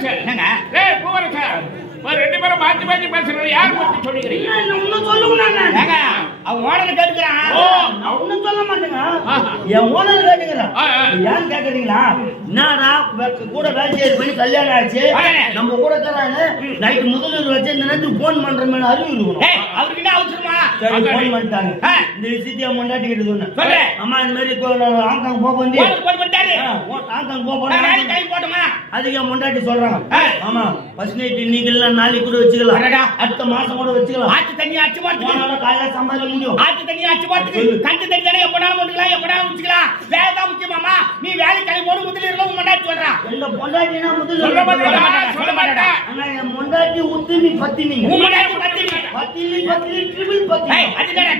பூவரசன் என்னங்க? ஏய் பூவரசன் ஒரு ரெண்டு பேரும் மாத்தி மாத்தி பேசுறது யார் பத்தி சொல்லிக்கிறீங்க அவன் ஓனரை கேட்டுக்கிறான். ஒண்ணும் சொல்ல மாட்டேங்க. என் ஓனர் கேட்டுக்கிறேன். ஏன் கேக்குறீங்களா? என்னடா கூட வேலை செய்யறது பண்ணி கல்யாணம் ஆச்சு. நம்ம கூட தராங்க நைட்டு முதலீடு வச்சு இந்த நேரத்துக்கு போன் பண்றோமே அறிவு இருக்கணும் என்ன அவசரமா? சரி. போன் பண்ணிட்டாங்க. இந்த முன்னாடி சொன்னேன். அம்மா இந்த மாதிரி ஹாங்காங் போக வந்து ஹாங்காங் போக போட்டுமா? அதுக்கு முன்னாடி சொல்றாங்க. ஆமா ஃபர்ஸ்ட் நைட் இன்னைக்கு நாளைக்கு கூட வச்சுக்கலாம். அடுத்த மாசம் கூட வச்சுக்கலாம். ஆத்து தண்ணி போட்டுக்கு போனால காலையில சம்பாதிக்க முடியும். ஆத்து தண்ணி அச்சு போட்டுக்கு கண்டு தண்ணி தானே எப்பனாலும் போட்டுக்கலாம் எப்பனாலும் முடிச்சுக்கலாம் வேலை தான் முக்கியமாமா நீ வேலை கிளம்பி போடு முதல்ல இருக்க உன் முன்னாடி சொல்றான் எங்க பொண்டாட்டினா முதல்ல சொல்ல சொல்ல மாட்டேன் சொல்ல மாட்டேன் ஆனா என் பொண்டாட்டி உத்துமி பத்தினிங்க. உன் முன்னாடி பத்தி பத்தினி பத்தினி ட்ரிபிள் பத்தினி. ஏய் அதுதானே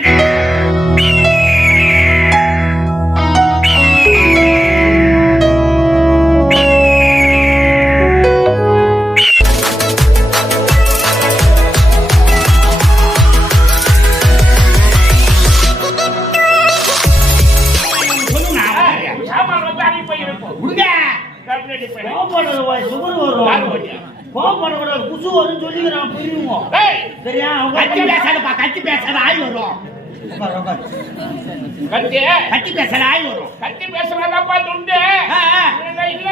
ஆய் வரும் கத்தி பேசுறதாப்பா துண்டு. இல்ல இல்ல.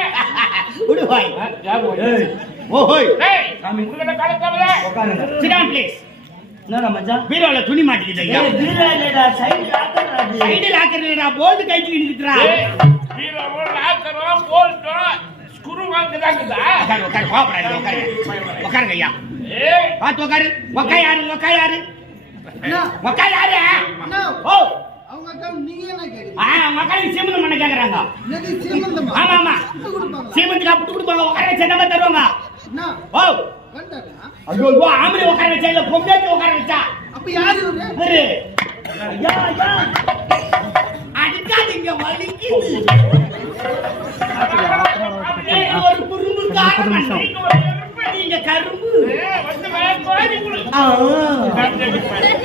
விடு வாய் யார் போய் ஏய், ஓஹோய். ஏய் உங்களை கலக்காமல உட்காருங்க. சிட் டவுன் ப்ளீஸ் என்னடா மச்சான்? பீரோல துணி மாட்டிக்கிது ஐயா. ஏய், பீரோ இல்லடா, சைடு லாக்கர்டா. சைடு லாக்கர்லடா போல்ட் கைட்டு ஏய் ஹீரோவோ லாக்கரோ போல்ட்டோ ஸ்க்ரூ வாங்குதாங்கதா? உட்காரு உட்காரு கோபப்படாதீங்க உட்காருங்க உட்காருங்க ஐயா. ஏய். பார்த்து உட்காரு. உக்கா யாரு? உக்கா யாரு? அண்ணா, உக்கா யாரு? அண்ணா, ஓ. என்ன மக்களுக்கு சீமந்தம் பண்ண கேக்குறாங்க? ஆமா ஆமா. புட்டு கொடுப்பாங்களா? சீமந்துக்கு அப்படி கொடுப்பாங்க. உட்கார வச்சா தான் தருவாங்க? ஓ? ஐயோ ஐயோ ஆம்பளை உட்கார வச்சா இல்ல பொங்கேட்டு உட்கார வச்சா? அப்ப யாரு இவரு? ஐயா, ஐயா. அடிக்காதீங்க வலிக்குது. ஏய், ஒரு குறும்பு காரணம் நீங்க ஒரு கரும்பு,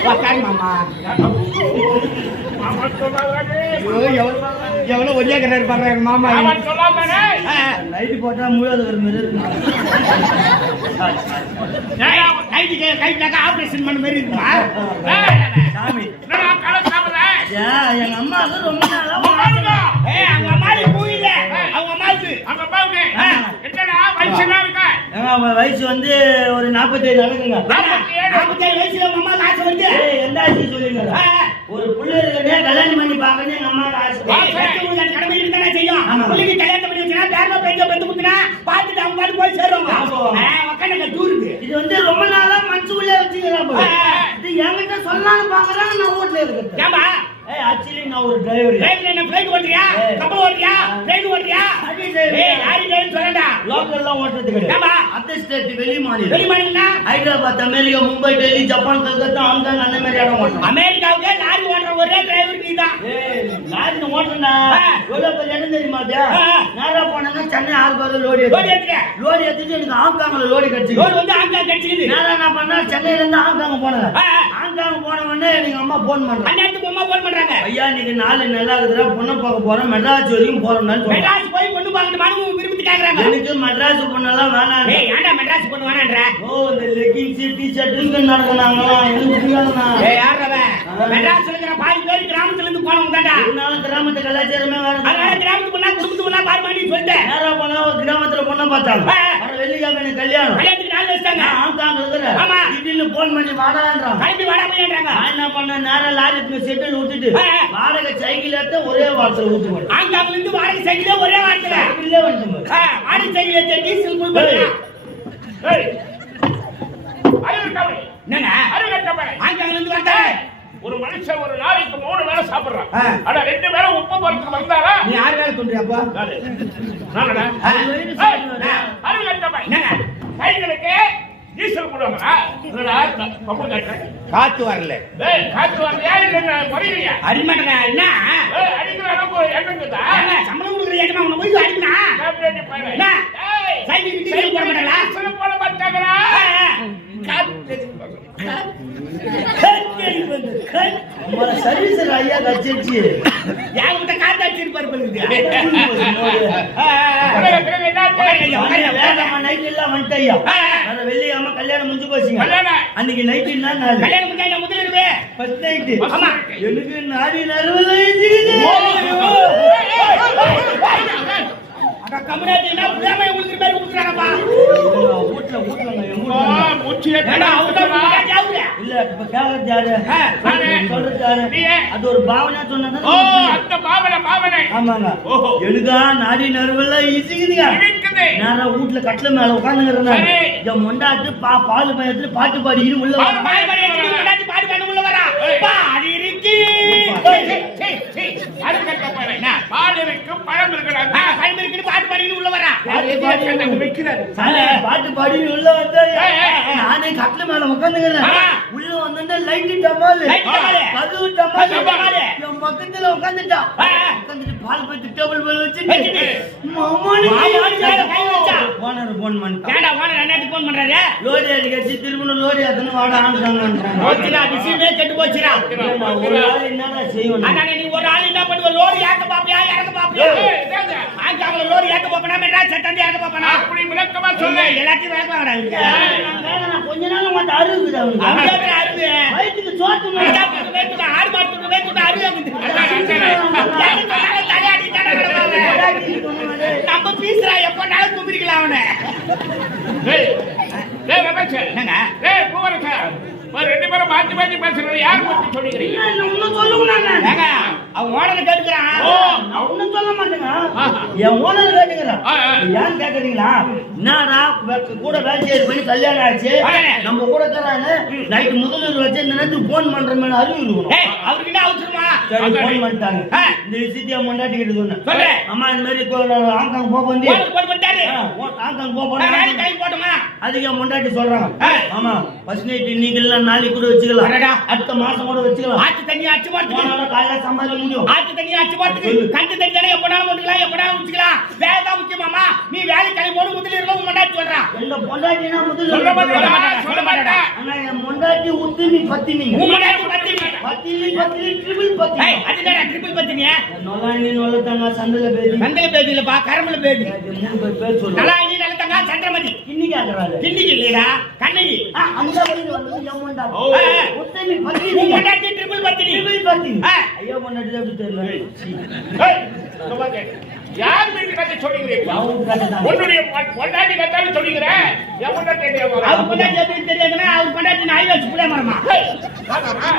உட்காரு மாமா. எவ்வளவு எவ்வளவு ஒல்லியாக்கிறாரு பாரு எங்க மாமா. அவன் சொல்லாதே ஆ, லைட் போட்டா முழுவது ஒரு மாதிரி. ஏய் கைட்டுக்கு ஆபரேஷன் பண்ண மாதிரி இருக்குமா? சாமி. எங்க அம்மாவுக்கு ரொம்ப நாளா அவங்க அம்மாவுக்கு பூ இல்ல அவங்க அம்மாவுக்கு அங்க பாருங்க. என்னடா இருக்கா? வயசு வந்து ஒரு நாற்பத்தேழு நடக்குங்க. நாற்பத்தி ஏழு. வயசுல உங்க அம்மாவுக்கு ஆசை வந்து எந்த ஆட்சி சொல்லுங்க. ஒரு புள்ள இருக்கிறதே கல்யாணம் பண்ணி பார்க்கணும் எங்க அம்மாவுக்கு ஆசை கடமை செய்யும். புள்ளைக்கு கல்யாணம் பண்ணி வச்சுனா, பேரனோ பேத்தியோ பெத்து குத்துனா, பார்த்துட்டு அவங்க பாட்டுக்கு போய் சேருவாங்க. உக்காந்துங்க, தூருது. இது வந்து ரொம்ப நாளா மனசுக்குள்ளே. ஆ. இது என்கிட்ட சொல்லலாம்னு பாக்குறேன் நான் இருக்கிறேன் ஏம்மா, ஏய் ஆக்சுவலி நான் ஒரு டிரைவர் என்ன flight ஓட்டுறியா? கப்பல் ஓட்டுறியா? ஏய், லாரி driver சொல்லடா. லோக்கல்லாம் ஓட்டுறது கிடையாது ஸ்டேட் வெளி மாநிலம் வெளி மாநிலம்னா, Hyderabad America Mumbai Delhi Japan Calcutta Hong Kong அந்த மாதிரி இடம் ஓட்டணும் அமெரிக்காவுக்கே லாரி ஓட்டுற ஒரே driver நீதான். ஏய், லாரி ஓட்டுறா ஆ. எவ்வளவு பெரிய இடம் தெரியுமா அது? நேரா போனா சென்னை ஆறு லோடி லோடு ஏத்துக்க. லோடி ஏத்திட்டு எனக்கு ஹாங்காங்ல லோடி கிடைச்சு ரோடு வந்து. நேரா என்ன பண்ணா சென்னையில இருந்து ஹாங்காங் போனேன் ஹாங்காங் போன உடனே எங்க அம்மா போன் பண்றாங்க. அந்நேரத்துக்கு அம்மா phone பண்றாங்க. ஐயா இன்னைக்கு நாலு நல்லா இருக்குதுடா பொண்ணை பார்க்க போறோம் மெட்ராஸ் வரைக்கும் போறோம்னு மெட்ராஸ் போய் பொண்ணு பார்க்கணும் மனு விரும்பி கேக்குறாங்க. எனக்கு மெட்ராஸ் பொண்ணெல்லாம் வேணாம் ஏய் ஏன்டா மெட்ராஸ் பொண்ணு வேணான்ற ஓ இந்த லெகின்ஸ் டி ஷர்ட் நடக்குனாங்களாம் எனக்கு புரியாதுண்ணா ஏய் யார் அவன்? மெட்ராஸ்ல இருக்கிற பாதி பேர் கிராமத்துல இருந்து போனவங்க தான்டா. இருந்தாலும் கிராமத்து கலாச்சாரமே வேற அதனால கிராமத்துக்கு போனா குடும்பத்துக்கு போனா பாரு மாதிரி சொல்லிட்டேன். நேரா போனா ஒரு கிராமத்துல பொண்ணை பார்த்தாங்க. வெள்ளிக்கிழமை கல்யாணம். கல்யாணத்துக்கு நான் இருக்கிறேன் ஆமா. திடீர்னு போன் பண்ணி வாடான்றான். கிளம்பி வாடா போயின்றாங்க. நான் என்ன பண்ணேன்? நேரா லாரி செட்டில் விட்டுட்டு. வாடகை சைக்கிள் எடுத்து ஒரே வாரத்தில் ஊத்து போட்டேன் ஆங்காங்ல இருந்து வாடகை சைக்கிளே ஒரே வாரத்துல. சைக்கிள்லே வந்துட்டு ஆ, வாடகை சைக்கிள் வச்சு டீசல் ஃபுல் பண்ணா. ஏய். அறிவு கவலை. என்னங்க? அறிவு கட்டப்பட இருந்து வந்தாங்க ஒரு மனுஷன் ஒரு நாளைக்கு மூணு வேளை சாப்பிடுறான். ஆனா ரெண்டு வேளை உப்பு போறதுக்கு வந்தாரா நீ யார் வேலை சொல்றியாப்பா? நானடா? அறிவு கட்டப்பட என்னங்க? சைக்கிளுக்கு டீசல் போடுவாங்களா? காத்து வரல. காத்து வரலையா? இல்ல குறையிலையா? அடிமாட்டா என்ன? அடிக்கிற அளவுக்கு ஏங்க, சம்பளம் கொடுக்குற ஏஜமா உன்னை போய் அடிக்கணா காப்பிரேட்டி பையன். என்ன? டீசல் போட மாட்டாங்களா? போட மாட்டாங்களா? ஆ, ஆ. சர்வீஸ் ஐயா கச்சிருச்சு யார்கிட்ட காத்து அடிச்சிருப்பாரு பாருங்க எல்லாம் கல்யாணம் முடிஞ்சு போச்சுங்க. அன்னைக்கு என்ன நாள்? கல்யாணம் முடிஞ்சா ஆமா. எனக்கு என்ன புரியாம உங்களுக்கு பேர் கொடுக்குறாங்கப்பா இல்ல, இப்ப கேக்குறது யாரு? ஆ, நானு. சொல்றது யாரு? நீயே. அது ஒரு பாவனையா சொன்னதுன்னா ஓ. அந்த பாவனை பாவனை ஆமாங்க. எனக்கா நாடி நறுவெல்லாம் இசிக்குதுங்க நான் வீட்டுல கட்டில மேல உட்காந்துங்கிறேன். என் மொண்டாட்டு பா பால் பயத்துல பாட்டு பாடிக்கிட்டு உள்ள வா. பாடி உள்ள வரா. பாடி இருக்கு ஏய், ஏய், ஏய், ஏய், அது கட்ட பாரு. பால் இருக்கு பழம் இருக்கிறாங்க ஆ, பழம் இருக்குன்னு பாடி பாடின்னு உள்ள வரா பாட்டு பாடி வைக்கிறாரு சாமி, பாட்டு பாடி உள்ள வந்தா. நானே கட்டில மேல உட்காந்துங்கிறேன் ஆ. உள்ள வந்தோடனே லைட் டமால். கதவு டமால். என் பக்கத்துல உட்காந்துட்டான். உட்காந்துட்டு பால் பத்தி டேபிள் மேல வச்சுட்டு. ஓனர் போன் பண்ணிட்டான் ஏடா ஓனர் அண்ணாட்டி போன் பண்றாரு லோரி அடிக்கடி திரும்ப லோரி அத்தனை வாட போச்சுடா விஷயமே கெட்டு போச்சுடா என்னடா அண்ணா நீ ஒரு ஆள் என்ன பண்ணுவ? லோரி ஏத்த பாப்பியா இறக்க பாப்பியா அவங்கள லோரி ஏத்த பாப்பனா மெட்ராஸ் சட்டந்தி இறக்க பாப்பனா அப்படி விளக்கமா சொல்லு. எல்லாத்தையும் விளக்க இவங்க. கொஞ்ச நாள் உங்கள்கிட்ட அருகுது அவங்க வயிற்றுக்கு சோத்து ஆறு கிடப்பாங்க. நம்ம பீசுறா எப்பனாலும் கும்பிரிக்கலாம் அவனை. என்னங்க? ஏய், பூவரசன். ஒரு ரெண்டு பேரும் மாத்தி மாத்தி பேசுறது யார் பத்தி சொல்லிக்கிறீங்க சொல்லுங்க அவன் ஓனரை கேட்டுக்கிறான் ஒண்ணும் சொல்ல மாட்டேங்க. என் ஓனர் கேட்டுக்கிறேன். ஏன் கேக்குறீங்களா? என்னடா, கூட வேலை செய்யற பையன் கல்யாணம் ஆச்சு. நம்ம கூட இருக்கிறான்னு நைட்டு முதலீடு வச்சு நேரத்துக்கு போன் பண்றேன்னு அறிவு இருக்கணும் என்ன அவசரமா சரி. போன் பண்ணிட்டாங்க ஆ. இந்த விஷயத்தைய முன்னாடி கிட்ட சொன்னேன். அம்மா இந்த மாதிரி ஹாங்காங் போக வந்து ஹாங்காங் போக போட்டுமா அதுக்கு என் முன்னாடி சொல்றாங்க. ஆமா ஃபர்ஸ்ட் நைட் இல்ல நாளைக்கு கூட வச்சுக்கலாம். அடுத்த மாசம் கூட வச்சுக்கலாம் ஆத்து தண்ணி போனாலும் காலையில சம்பாதிக்க முடியும். ஆத்து தண்ணி அச்சு போறதுக்கு கண்டு தண்ணி தானே எப்பனாலும் போட்டுக்கலாம் எப்பனாலும் முடிச்சுக்கலாம் வேலை தான் முக்கியமாமா நீ வேலைக்கு கிளம்பி போன முதல்ல இருக்க உங்க மண்டாட்டி சொல்றான் எங்க பொண்டாட்டினா முதல்ல சொல்ல மாட்டேன் சொல்ல மாட்டேன் ஆனா என் பொண்டாட்டி உத்துமி பத்தினிங்க உங்க மண்டாட்டி பத்தினி. பத்தினி பத்தினி ட்ரிபிள் ஏய் பத்தினி அதுதானே ட்ரிபிள் நொலாண்டி நொலத்தாங்க சந்தில பேதி நந்தல பேதி இல்லப்பா மூணு பேர் நல்லதங்க கிண்ணிக்கு இல்லையா கண்ணகி மண்டாட்டி ட்ரிபிள் பத்தினி ட்ரிபிள் பத்தினி ஆ. ஐயோ பொண்டாட்டி எப்படி தெரியல. யார் வீட்டு கதை கதைதான். உன்னுடைய பொண்டாட்டி கத்தாலும் சொல்லிக்கிறேன் என் பொண்டாட்டி என்ன அவர் வரும்? பொண்டாட்டி எப்படி தெரியாதுன்னா அவர் பொண்டாட்டி நாய் வச்சு புள்ள மரமா ஏய், ஆமாமா?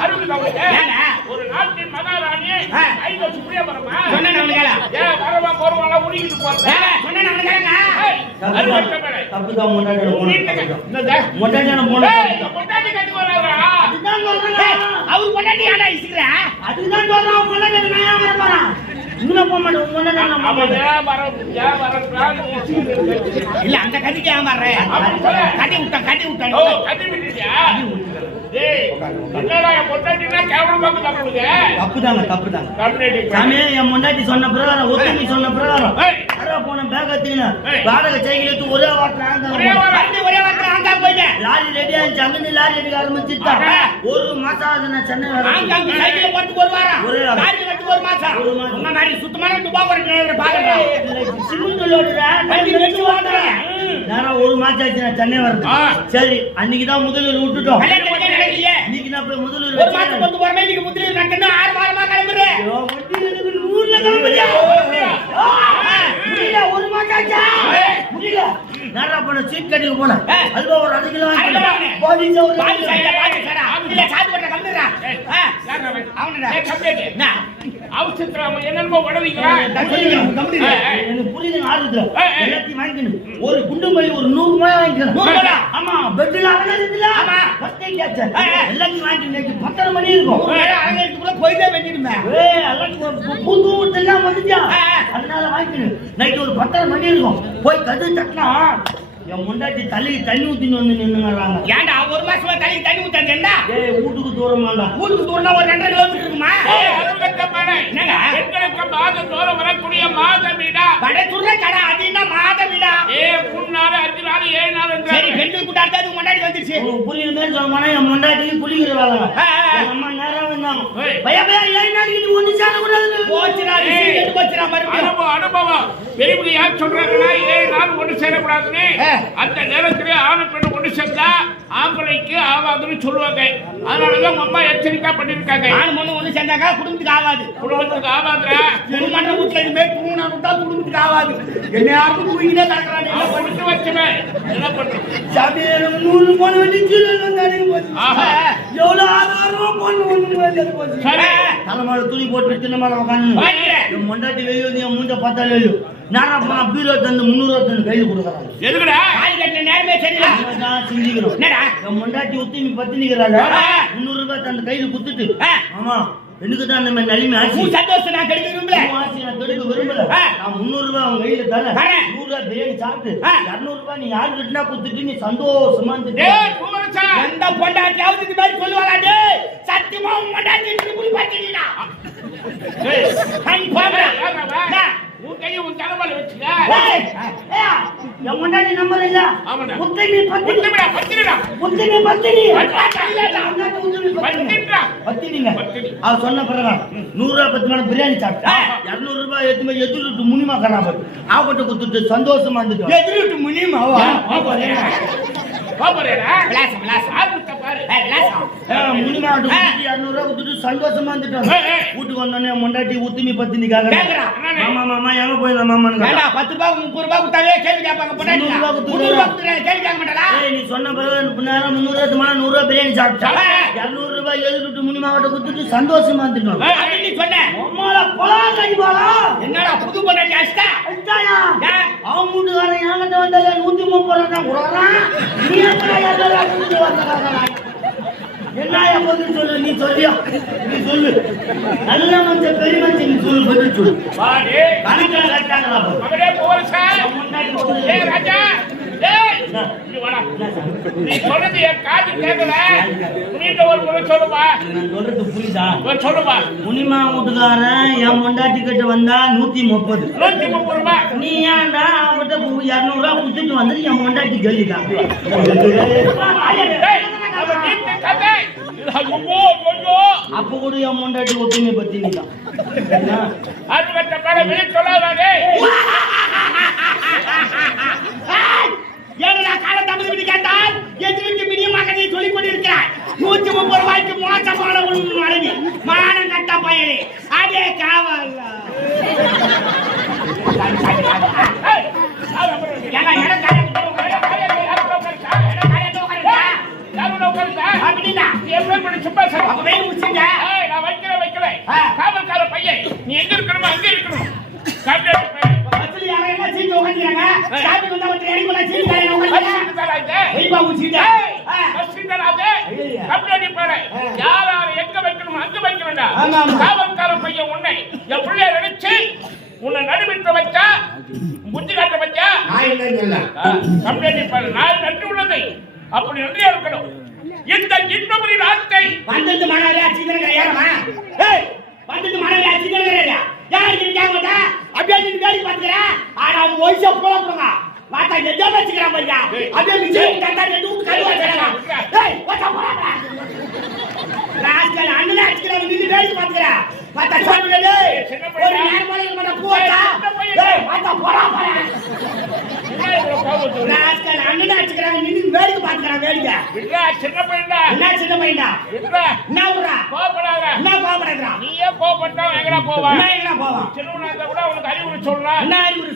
அறிவுக்கு அவளுக்கு? ஏங்க? ஒரு நாட்டின் மகாராணி. ஐந்து வருஷம் புரிய வரமா சொன்னா நம்மளுக்கு ஏன் வரவா போறவாளா போறது சொன்னா நம்மளுக்கு ஏய், அறிவுக்கு மேலே. தப்புதான் சொல்றேன். அவர் பொண்டாட்டி ஏன்டா இசுக்குற? அதுதான் சொல்றேன் உன் பொண்டாட்டி நான் ஏன் வர போறேன்? இன்னும் போக மாட்டேன் உன் பொண்டாட்டி நான் போக அவன் இல்ல அந்த கதைக்கு ஏமாறேன். அப்படி சொல்ல. கட்டி விட்டான் கட்டி ஓ, விட்டான் கட்டி விட்டுட்டியா? தப்புதாங்க தப்புதாங்க. கம்யூனிட்டி சாமி என் முன்னாடி சொன்ன பிரகாரம் ஒத்துமை சொன்ன பிரகாரம். போன பேக் எடுத்துக்கினேன் ஏய். வாடகை சைக்கிள் எடுத்து ஒரே வாட்டில் போயிட்டேன். லாரி ரெடி ஆயிடுச்சு. அங்கிருந்து லாரி எடுக்க ஆரம்பிச்சுட்டான் ஆ. ஒரு மாசம் ஆகுது நான் சென்னை சைக்கிள் போட்டு ஒரு வாரம். ஒரே. லாரி கட்டு ஒரு மாசம். ஒரு மாசம். உன்ன மாதிரி சுத்தமான துபா ஒரு டிரைவர் பாக்குறேன் சிமெண்ட் லோடுடா வண்டி வச்சு ஓட்டுறேன். நேரம் ஒரு மாசம் ஆச்சு நான் சென்னை வரது. சரி அன்னைக்கு தான் விட்டுட்டோம். நான் போய் முதலூர் ஒரு மாசம். கொண்டு போறமே முதலீடு நடக்கணும் ஆறு வாரமா கிளம்புறேன். நூறுல கிளம்புறியா? முடியல, ஒரு மாசம் ஆச்சா? முடியல. போன சீட் கட்டிக்கு போனேன். அல்வா ஒரு அரை கிலோ பாதி சைடுல பாதி சைடா இல்ல சாத்து ஒரு குண்டு மல்லி ஒரு நூறு ரூபாய் ரூபாயா? ஆமா, பெட்ல. எல்லாத்தையும் வாங்கிட்டு பத்தரை மணி இருக்கும். அரங்கத்துக்குள்ள போயிட்டே வெட்டிடுமே புது வந்துச்சா? அதனால வாங்கிக்கணும். நைட்டு ஒரு பத்தரை மணி இருக்கும். போய் கதவு தட்டினா என் முண்டாட்டி தள்ளி தண்ணி ஊத்தின்னு வந்து நின்னுங்கறாங்க ஏன்டா ஒரு மாசமா தண்ணி தண்ணி ஊத்தாங்க என்ன ஏய் வீட்டுக்கு தூரமாடா ஊருக்கு தூரம்னா ஒரு ரெண்டரை கிலோமீட்டர் இருக்குமா ஏய், அருங்கத்தம்மானே. என்னங்க? பெண்களுக்கு மாதம் தோறும் வரக்கூடிய மாத வீடா வட சுடுற கடை அது என்ன மாத வீடா ஏ மூணு நாள் அஞ்சு நாள் ஏழு நாள் சரி. பெண்கள் கூட்டாடுறது அதுக்கு முன்னாடி வந்துருச்சு புரியுற மாதிரி சொல்ல போனா என் முண்டாட்டிக்கு குளிக்கிற வேலை ஏய், ஏய், ஏய். என் அம்மா ஏய். பையா பையா ஏழு நாளைக்கு ஒண்ணு சேரக்கூடாது போச்சுடா ஏய். விஷயம் கெட்டு போச்சுடா மறுபடியும் அனுபவம் பெரியவங்க யார் சொல்றாங்கன்னா ஏழு நாள் கூடாதுன்னு ஆ. அந்த நேரத்திலே ஆணு பெண்ணு ஒண்ணு சேர்ந்தா ஆம்பளைக்கு ஆகாதுன்னு சொல்லுவாங்க. அதனாலதான் உங்க அம்மா எச்சரிக்கை பண்ணிருக்காங்க. ஆண் பொண்ணு ஒண்ணு சேர்ந்தாக்கா குடும்பத்துக்கு ஆகாது. குடும்பத்துக்கு ஆகாதுடா. திருமண வீட்டுல இனிமே தூங்கினா விட்டா குடும்பத்துக்கு ஆகாது. என்ன யாருக்கும் தூங்கிட்டே கிடக்குறான் நான் படிக்க வச்சுவேன் என்ன பண்றது? சாமி எனக்கு நூறு பொண்ணு போச்சு. ஆஹா. எவ்வளவு ஆதாரமா பொண்ணு ஒண்ணு போச்சு. தலைமாட துணி போட்டு சின்ன மேல உட்காந்து மொண்டாட்டி வெளியே என் மூஞ்ச பார்த்தாலே வெளியே நேரம் போனா பீரோ தந்து முந்நூறு தந்து கையில் கொடுக்குறாங்க. எதுக்குடா? நேரமே நான் சிந்திக்கிறோம் என் மொண்டாட்டி ஊத்தி நீ பத்து நிக்கிறாங்க. முந்நூறு ரூபாய் கையில் குத்துட்டு. ஆமா எனக்கு தான் அந்த மாதிரி நிலைமை ஆச்சு. உன் சந்தோஷம் நான் கெடுக்க விரும்பல. நான் கெடுக்க விரும்பல. நான் முந்நூறு ரூபாய் அவங்க கையில தரேன். நூறு ரூபாய் பிரியாணி சாப்பிட்டு. இருநூறு ரூபாய் நீ யாரு கிட்டனா குத்துட்டு நீ சந்தோஷமா இருந்துட்டு. எந்த பொண்டாட்டியாவது இது மாதிரி சொல்லுவாளா? டேய் சத்தியமா உன் பொண்டாட்டி இப்படி உன் கையை உன் தலைமையில வச்சுக்க. என் முன்னாடி நம்பர் இல்ல. ஆமாண்ணா. முத்தமி பத்தினி. முத்தமிடா பத்திரிடா முத்தமி பத்தினி. பத்தினி. பத்தினிடா. பத்தினிங்க. பத்தினி. அவ சொன்ன பிரகாரம் நூறு ரூபாய் பத்து மேடம் பிரியாணி சாப்பிட்டா இருநூறு ரூபாய் முனிமா கராபு ஆவட்ட குத்துட்டு சந்தோஷமா முனியும் அவ ரூபாய் சந்தோஷமா இருந்துட்டோம். வீட்டுக்கு வந்தோடனே முண்டாட்டி உத்துமி பத்தினி கேக்குறா. கேக்குறா. மாமா மாமா எங்க ஏண்டா பத்து ரூபாய் முப்பது ரூபாய் கொடுத்தாலே கேள்வி கேட்பாங்க ரூபாய் ரூபாய் கேள்வி கேட்க மாட்டாளா? ஏய், நீ சொன்ன பிறகு நேரம் முந்நூறு ரூபாய் நூறு ரூபாய் பிரியாணி சாப்பிட்டா. ஆ. இருநூறு ரூபாய் எழுதிட்டு முனிமாவட்ட குத்துட்டு சந்தோஷமா இருந்துட்டோம். நீ சொன்ன. அம்மாடா பொலா கடிபாளா என்னடா புது அடிச்சாயா ஏன்? அவன் வீட்டுக்காரன் என்கிட்ட வந்தாலே நூத்தி முப்பது ரூபா தான் என்ன பதில் சொல்லு நீ சொல்லியா? நீ சொல்லு நல்ல மனுஷன் பெரிய மனுஷன் நீ சொல்லு பதில் சொல்லு. கணக்கில் குமரசா முன்னாடி நீ சொல்றது என் காது கேட்கல நீங்க ஒரு முறை சொல்லுவா நான் சொல்றது புரியுதா? ஒரு சொல்லுவா முனிமா வீட்டுக்காரன் என் பொண்டாட்டி கிட்ட வந்தா நூத்தி முப்பது. நூத்தி முப்பது ரூபாய் நீ ஏன்டா அவன்கிட்ட கொடுத்துட்டு வந்து என் கேள்விதான் அப்ப கூட என் பத்தி நீதான் வெளியே ஏன்னா கால தமிழ் விதி கேட்டால் எதிர்க்கு மினியமாக நீ சொல்லிக் கொண்டிருக்கிறாய் நூத்தி முப்பது ரூபாய்க்கு மோசமான உன் மனைவி மானம் கட்ட பயலே காவல் அது அப்புறம் இருக்கு. ஏங்க இடம் காலியா இருக்கு. ஏய், காலையில யாரும் உட்காருச்சா? இடம் காலியா இருக்கு, உட்காருங்க. யாரும் உட்காருச்சா? அப்படின்னா நீ என் பேர் பண்ணி சும்மா சொல்லு. அப்ப வேலை முடிச்சுங்க ஏய், நான் வைக்கிறேன், வைக்கிறேன். ஆ. காவல்கார பையன், நீ எங்க இருக்கணுமோ அங்க இருக்கணும். கம்ப்ளைண்ட் பண்ணு. யார் யார் எங்க வைக்கணுமோ அங்க வைக்கணும்டா. ஆமா, ஆமா. காவல்கார பையன் உன்னை என் பிள்ளைய நினைச்சு உன்னை நடுவிட்டு வச்சா முஞ்சி காட்ட வச்சா கம்ப்ளைண்ட் பண்ணு நான் நன்றி உள்ளதை அப்படி நன்றியா இருக்கணும் இந்த இன்பமணி நாட்டை வந்தது மணாலே ஏறமா ஏய் வந்தது மணாலே அச்சிக்கிறங்க யாருக்கு கேட்க மாட்டா அப்படியே நீ வேடி பாத்துக்கற ஆனா அவன் வயசு போல போங்க எதோ வச்சுக்கிறான் பையா அப்படியே விஜய் கண்டா ரெண்டு ஊத்து கழுவ வச்சுக்கிறாங்க ஏய் வாடா ராஸ்கல் அண்ணன் மாத்தா சொல்லுடே டேய் ஒரு நேரம் போல இருக்க மாட்டா போடா ஏய் மாத்தா போடா போடா? ராஸ்கல் அண்ணன் அச்சிக்கிறாங்க நீ வேடிக்கை பாத்துக்கற வேடிக்கை. விட்றா, சின்ன பையன்டா. என்ன சின்ன பையன்டா? விட்றா, என்ன விடுறா கோபப்படாத என்ன கோபப்படுறான் நீயே கோபப்பட்டா எங்கடா போவா? என்ன எங்கடா சின்னவனா கூட அறிவுரை என்ன அறிவுரை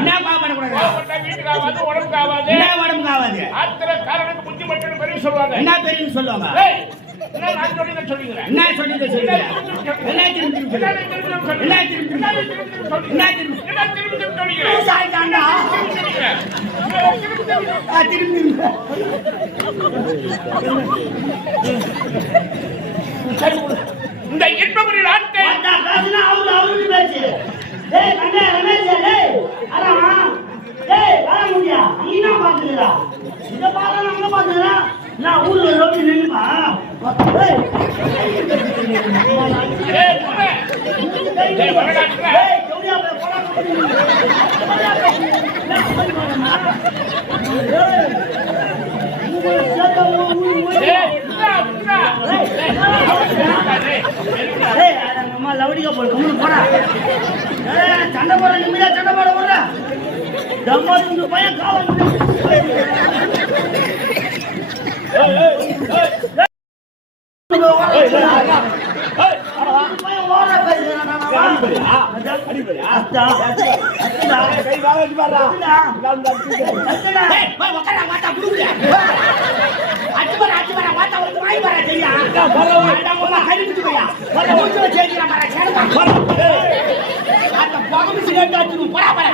என்ன கோபப்பட்டா வீட்டுக்கு ஆகாது உடம்புக்கு ஆகாது என்ன உடம்புக்கு ஆகாது ஆத்திரக்காரனுக்கு புத்தி மட்டும் பெரிய சொல்லுவாங்க. என்ன பெரியன்னு சொல்லுவாங்க? ஏய், என்ன சொல்லிட்டு சொல்லுங்க? என்ன திரும்பி திரும்பி திரும்பி திரும்பி இந்த இன்பமணி நாட்டை வந்தா பேசுனா அவரு அவருக்கு பேசு. டேய் கண்ணே ரமேஷ் டேய் அடாமா டேய் வர முடியா? நீ என்ன பாத்துக்கிறா இத பாரு அங்க பாத்துக்கிறா நான் ஊர்ல ரோடு நின்னுமா டேய் போய் போடா. சண்டை போட நிம்மதியா சண்டை போட விடுறா தம்மா பையன் காவல் ஏய்,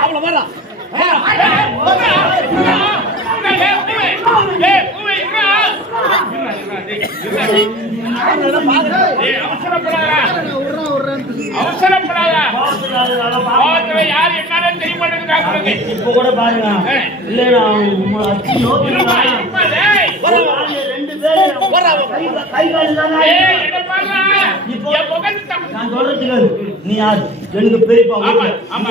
அவ்வளவு வரலாம். அவசரப்படாத. யார் தெரிய மாட்டேங்குது இப்ப கூட பாருங்க. இல்லையா ரெண்டு பேரும் கை- கை கால் தானே நான் சொல்றதுக்கு நீ யார்? எனக்கு பெரியப்பா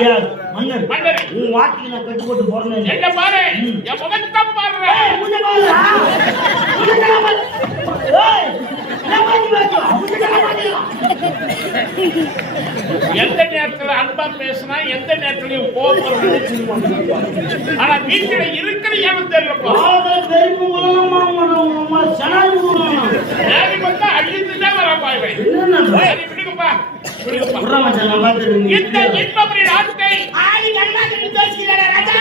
யார்? மன்னர் மன்னர். உன் வாட்டுக்கு நான் கட்டு போட்டு போறேன் என்ன பாரு என் முகத்தை. எந்த நேரத்துல அன்பா பேசினா எந்த நேரத்துலயும் கோபம் ஆனா வீட்டுல இருக்கிற ஏன் தெரியலப்பா அழிந்துதான் வரப்பா இவன் இந்த இன்பப்படி நாட்டை ஆளு கருமாக்கடி பேசிக்கிறாடா, ராஜா.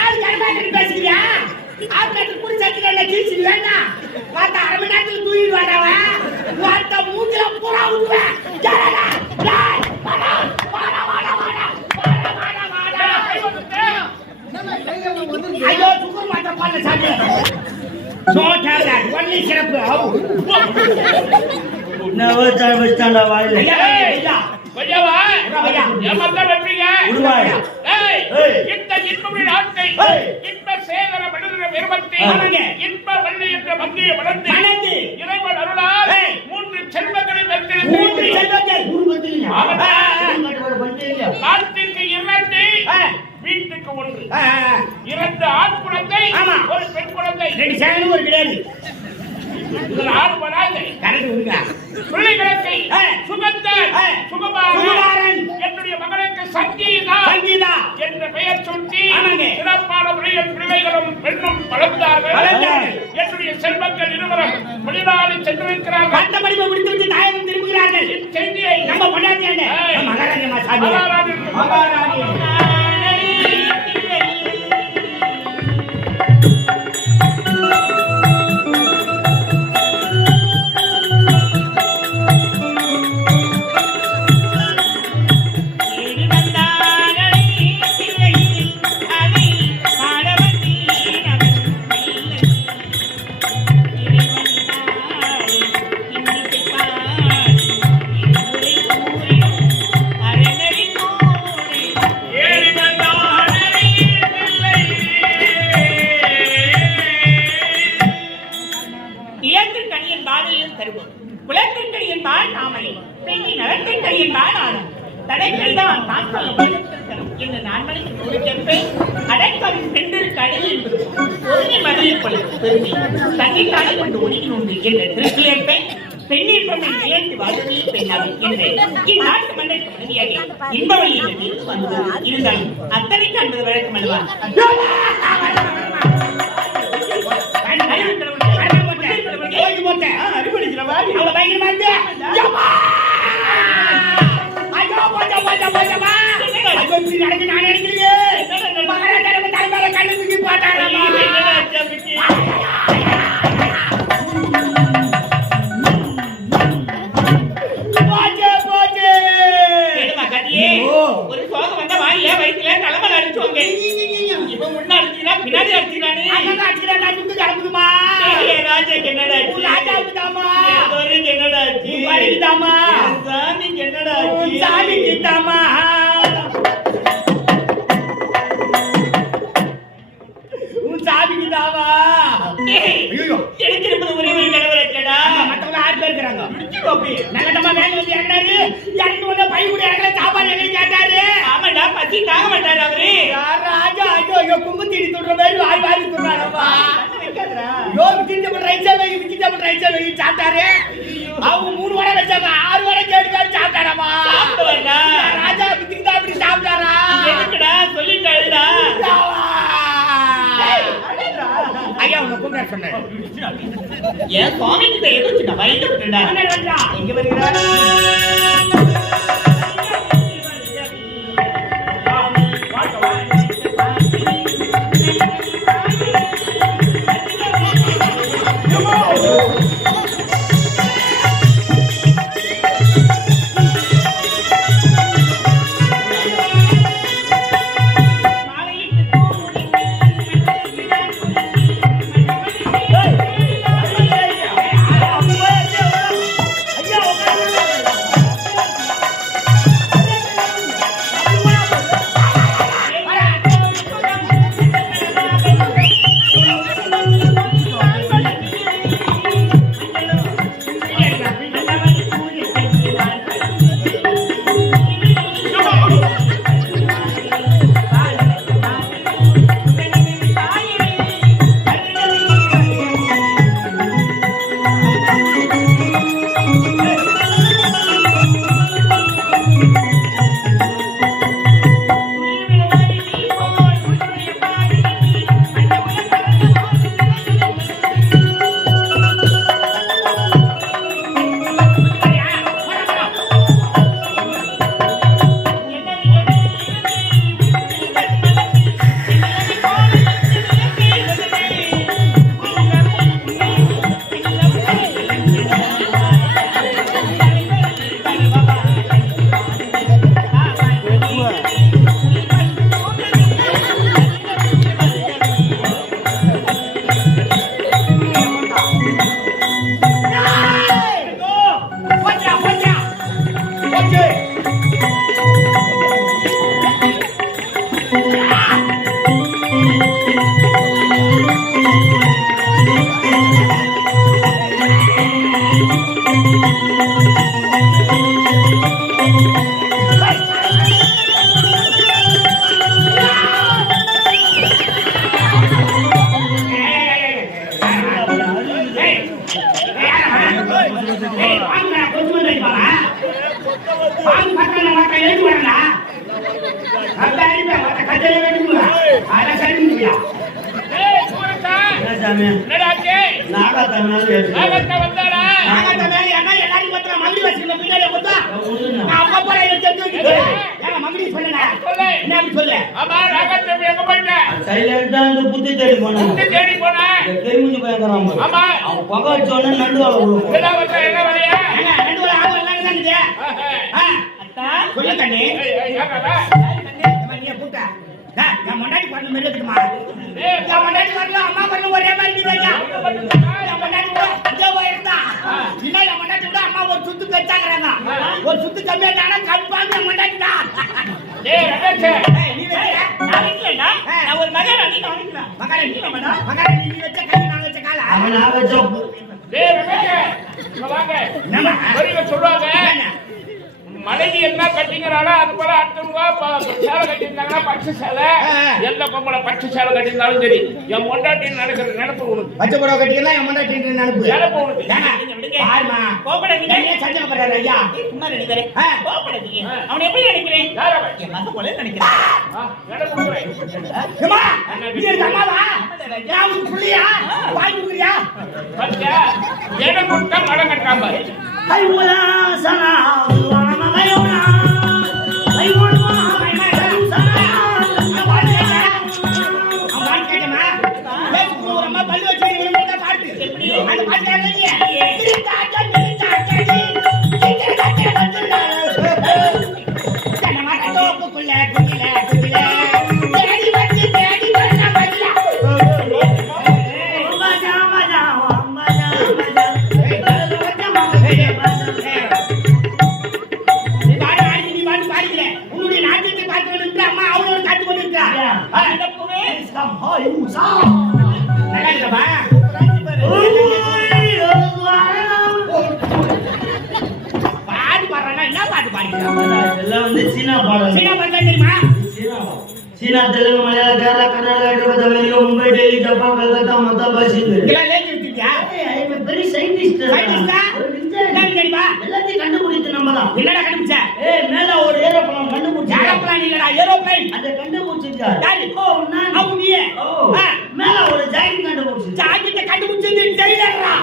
ஆளு கருமாக்கடி பேசிக்கிறியா? ஆட்காட்டு குடி சட்டில கீழ்ச்சி வேண்டாம். பார்த்தா அரை மணி நேரத்துல தூக்கிட்டு வாடா அவன். வார்த்தை மூஞ்சில பூரா விடுவேன். ஐயோ, சுக்குர் மாத்திரை போடுற சாமி. So talented, only சிறப்பு. என்ன வச்சான் வச்சான்டா வாயில. ஐயா, ஐயா. ஐயாவா ஐயா. ஏமாத்தா வெப்பீங்க. இந்த. இன்ப சேகர மனிதன பெருமத்தை ஆமாங்க. இன்ப வள்ளி என்ற மத்திய வளர்ந்து வளர்ந்து. இறைவன் அருளால். மூன்று செல்வங்களை மூன்று பெற்றிருக்கிறேன் செல்வங்கள். நாட்டிற்கு இரண்டு. வீட்டுக்கு ஒன்று. இரண்டு ஆண் குழந்தை. ஒரு பெண் குழந்தை ஒரு கிடையாது பிள்ளைகளுக்கு. சுகுமாரன் சுகுமாரன். என்னுடைய மகனுக்கு சங்கீதா சங்கீதா என்ற பெயர் சுட்டி ஆமாங்க. சிறப்பான முறையில் பிள்ளைகளும் பெண்ணும் வளர்ந்தார்கள் வளர்ந்தார்கள். என்னுடைய செல்வங்கள் இருவரும் வெளிநாடு சென்றிருக்கிறார்கள் படிப்பை தாயகம் திரும்புகிறார்கள் நம்ம ஏய். மகாராஜா கொள்ளும் பெருமை கொண்டு என்ற என்று இந்நாட்டு மன்னருக்கு மனைவியாக இருந்து இருந்தாலும் காண்பது வழக்கம் அல்லவா? பயங்கரமா என்னடா சாமி என்னடா சாமி தாமா சாப்பிட்டாரு. அவங்க மூணு வரை வச்சாங்க. ஆறு வரை கேட்டுக்காரு சாப்பிட்டாராமா. ராஜா பித்திரிக்கா அப்படி சாப்பிட்டாரா? எதுக்குடா? சொல்லிட்டாருடா. ஐயா உன்னை கூப்பிட சுவாமி கிட்ட எதிர்த்து நான் இங்க வருகிறேன் கூப்பிட்ட. ஏய், என் பொண்டாட்டி பாட்டு மாதிரி இருக்குமா? என் பொண்டாட்டி பாட்டுல அம்மா பாட்டு ஒரே மாதிரி இருக்குதுங்க. என் பொண்டாட்டி கூட இதே உயரம்தான். இன்னும் என் பொண்டாட்டி கூட அம்மா ஒரு சுத்து பெருசாக்குறாங்க. ஒரு சுத்து கம்மியாட்டானா கன்ஃபார்ம் என் பொண்டாட்டி தான். ஏய், ரமேஷ், ஏய், நீ வச்ச? நான் வைக்கலடா நான் ஒரு மகாராணி நான் வைக்கலாம் மகாராணி, நீ வேணா? மகாராணி, நீ வச்ச கை, நான் வச்ச காலா? அவன் நான் வச்ச ஏய், ரமேஷ், இங்க வாங்க. என்னம்மா? பெரியவங்க சொல்லுவாங்க என்ன? மனைவி என்ன கட்டிங்கிறாளோ அது போல அடுத்தவங்க சேலை கட்டியிருந்தாங்கன்னா பச்சை சேலை. எந்த பொம்பளை பச்சை சேலை கட்டியிருந்தாலும் சரி என் பொண்டாட்டின்னு நினைக்கிற நினைப்பு உனக்கு பச்சை புடவை கட்டிக்கலாம், என் பொண்டாட்டி நினைப்பு. நினைப்பு உனக்கு. பாரும்மா. கோபப்படாதீங்க. என்னைய சந்தேகப்படுறாரு ஐயா. சும்மா பேரே ஆ. கோபப்படாதீங்க அவனை எப்படி நினைக்கிறேன்? என் மகன் போல நினைக்கிறேன் எனக்கு அம்மாவா? நான் அமெரிக்கா மும்பை டெல்லி ஜப்பான் கல்கத்தா மொத்தம் பாஷிந்து இதெல்லாம் லேஞ்சு வச்சிருக்கியா பெரிய சயின்டிஸ்ட் சயின்டிஸ்டா என்ன தெரியுமா எல்லாத்தையும் கண்டுபிடித்த நம்ம தான் என்னடா கண்டுபிடிச்ச? ஏய் மேல ஒரு ஏரோப்ளேன் கண்டுபிடிச்சா. ஏரோப்ளேன் இல்லடா ஏரோப்ளேன். அதை கண்டுபிடிச்சிருக்காரு யாரு? ஓ நான். அவங்க நீயே. ஓ ஆ, மேல ஒரு ஜாயின் கண்டுபிடிச்சிருக்காரு ஜாக்கெட்டை கண்டுபிடிச்சது டெய்லரா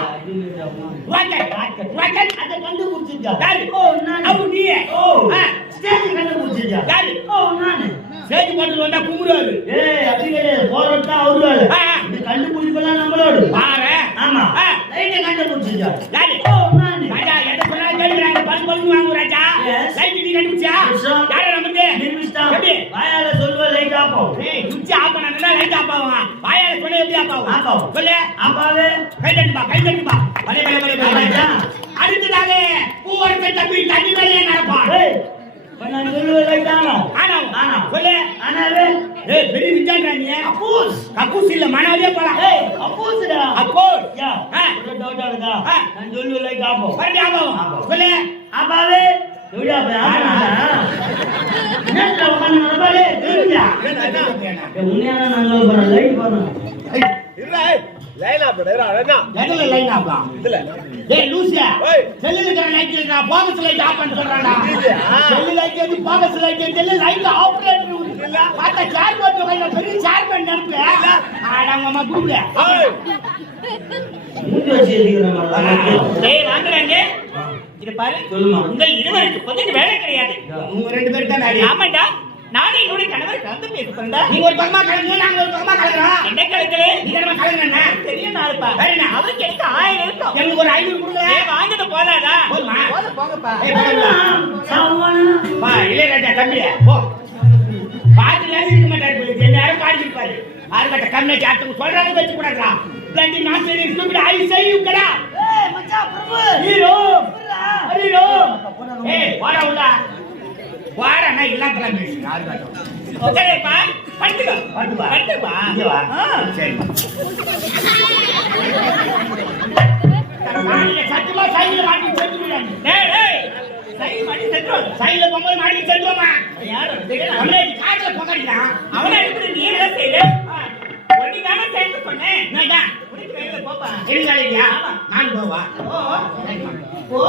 வாக்கர் வாக்கர் அதை கண்டுபிடிச்சிருக்கா யாரு? ஓ நான். அவரு நீயே. ஓ ஆ, ஸ்டேஜ் கண்டுபிடிச்சிருக்கா யாரு? ஓ நானு. சேஜ் போட்டு வந்தா கும்பிடுவாரு. ஏய் அப்படி கிடையாது போறது தான் அவரு வேலை. இது கண்டுபிடிப்பெல்லாம் நம்மளோடு. பாரு ஆமா. லைட்டை கண்டுபிடிச்சிருக்கா? நானு ராஜா எதை சொன்னாலும் கேளுங்க பல் பல்னு வாங்கு ராஜா. லைட் நீ கண்டுபிடிச்சா. யாரு நமக்கு? நிர்மிஷ்டா எப்படி? வாயால சொல்வ லைட் ஆப்போம் ஏய் சுவிட்ச் ஆஃப் பண்ணா லைட் ஆஃப் ஆகும்? வாயால சொன்ன எப்படி ஆஃப் ஆகும்? Off ஆகும். சொல்லு. அப்பாவே கை தட்டுப்பா கை தட்டுப்பா. பலே பலே பலே பலே. ராஜா. அடுத்ததாக பூவரசை தம்பி தண்ணி மேலே நடப்பான். நான் சொல்லுவ லைட் ஆனா. சொல்லு ஆனாவே ஏய் பெரிய விஜயான்றா நீ. அப்பூஸ் கக்கூஸ் இல்ல மனாவே போலாம் ஏய் அப்பூஸ்டா அப்போ யா. ஒரு டவுட் ஆகுதா. நான் சொல்லுவ லைட் வரடி ஆகும் ஆகும். சொல்லு. போய் ஆனா நேத்துல உட்காந்து நடப்பாரு தெரிஞ்சா உண்மையான நான் சொல்ல எதுல லைன் லூசியா. செல்லுல இருக்கிற லைட் போகஸ் லைட் ஆஃப் பண்ண சொல்றாடா? செல்லு லைட் எது போகஸ் லைட் எது லைட் ஆபரேட்டர் இல்ல பார்த்தா சேர் போட்டு கையில பெரிய சேர் பண்ணி நினைப்பு ஆட உங்க அம்மா இருக்கிறேன் டேய் வாங்குறாங்க. இது பாரு. சொல்லுமா. உங்கள் இருவருக்கு கொஞ்சம் வேலை கிடையாது. உங்க ரெண்டு பேரும் தான் நாடி ஆமாண்டா. நானே என்னுடைய கணவர் கலந்து பேசுறேன்டா நீங்க ஒரு பக்கமா கலந்து நாங்க ஒரு பக்கமா கலக்குறோம் என்ன கலக்கிறேன் நீங்க நம்ம கலங்குறேன்னா தெரியும் நாளுப்பா. வேற என்ன? அவருக்கு எனக்கு ஆயிரம் இருக்கும் எங்களுக்கு ஒரு ஐநூறு கொடுங்க ஏய் வாங்கிட்டு போதாதா போதுமா? போதும் போங்கப்பா பா. இளையராஜா தம்பி போ. பாட்டு இருக்க மாட்டாரு. எல்லாரும் பாடி இருப்பாரு. ஆறுபட்ட கண்ணை சாட்டு சொல்றாங்க வச்சு கூடாதா இல்லாட்டி நான் சரி ஸ்டூபிட் ஐ சே யூ கடா ஏய் மச்சான் பிரபு. ஹீரோ. ஹீரோ. ஏய் வாடா உள்ள வாடா நான் இல்லாம கிளம்பி பேசுறேன் ஆறுபட்டம் சரிப்பா படுத்துக்கோ. படுத்துப்பா. படுத்துப்பா. இங்க வா. சரி. சத்தியமா சைடுல மாட்டி செத்து விடாது டேய் டேய். சை மணி சென்றோம் சைடுல பொம்பளை மாட்டி யாரும் தெரியல நம்மளே காட்டுல பொங்கடிக்கலாம் அவனை எப்படி நீ என்ன செய்யல ஒண்ணு தானே சேர்ந்து சொன்னேன். என்னடா? உனக்கு வேலை போப்பா. இருங்காலையா நான் போவா. ஓ ஓ